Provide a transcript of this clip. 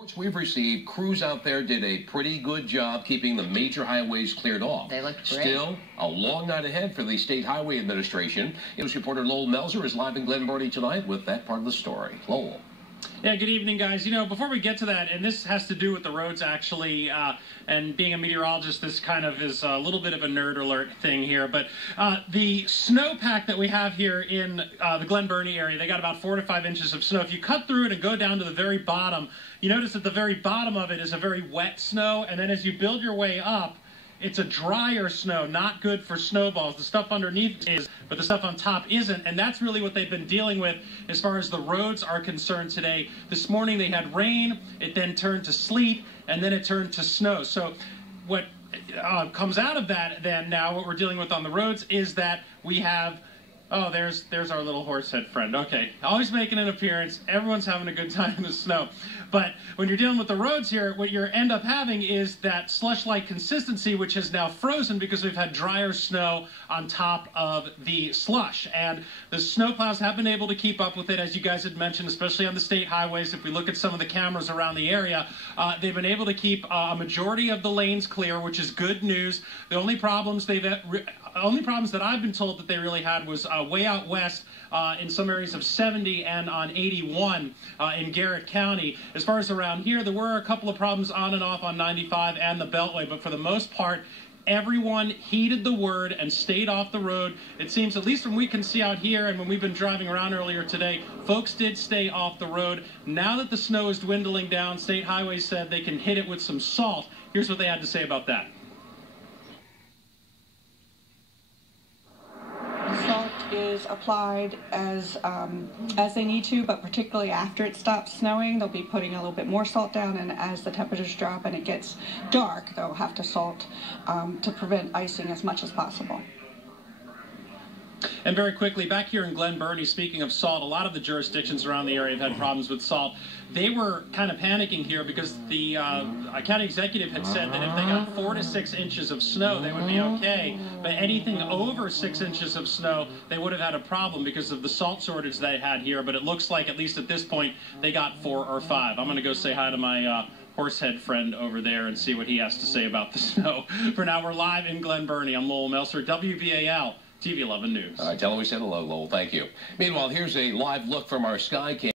Reports we've received, crews out there did a pretty good job keeping the major highways cleared off. They look great. Still, a long night ahead for the State Highway Administration. News reporter Lowell Melzer is live in Glen Burnie tonight with that part of the story. Lowell. Yeah, good evening, guys. You know, before we get to that, and this has to do with the roads, actually, and being a meteorologist, this kind of is a little bit of a nerd alert thing here, but the snowpack that we have here in the Glen Burnie area, they got about 4 to 5 inches of snow. If you cut through it and go down to the very bottom, you notice at the very bottom of it is a very wet snow, and then as you build your way up, it's a drier snow, not good for snowballs. The stuff underneath is, but the stuff on top isn't, and that's really what they've been dealing with as far as the roads are concerned today. This morning they had rain, it then turned to sleet, and then it turned to snow. So what comes out of that then now, what we're dealing with on the roads is that we have, oh, there's our little horsehead friend. Okay, always making an appearance. Everyone's having a good time in the snow. But when you're dealing with the roads here, what you end up having is that slush-like consistency, which is now frozen because we've had drier snow on top of the slush. And the snowplows have been able to keep up with it, as you guys had mentioned, especially on the state highways. If we look at some of the cameras around the area, they've been able to keep a majority of the lanes clear, which is good news. The only problems that I've been told that they really had was way out west in some areas of 70 and on 81 in Garrett County. As far as around here, there were a couple of problems on and off on 95 and the Beltway, but for the most part, everyone heeded the word and stayed off the road. It seems, at least from we can see out here and when we've been driving around earlier today, folks did stay off the road. Now that the snow is dwindling down, State Highways said they can hit it with some salt. Here's what they had to say about that. Salt is applied as they need to, but particularly after it stops snowing, they'll be putting a little bit more salt down, and as the temperatures drop and it gets dark, they'll have to salt to prevent icing as much as possible. And very quickly, back here in Glen Burnie, speaking of salt, a lot of the jurisdictions around the area have had problems with salt. They were kind of panicking here because the county executive had said that if they got 4 to 6 inches of snow, they would be okay. But anything over 6 inches of snow, they would have had a problem because of the salt shortage they had here. But it looks like, at least at this point, they got 4 or 5. I'm going to go say hi to my horsehead friend over there and see what he has to say about the snow. For now, we're live in Glen Burnie. I'm Lowell Melzer, WBAL. TV 11 News. All right, tell him we said hello, Lowell. Thank you. Meanwhile, here's a live look from our sky cam.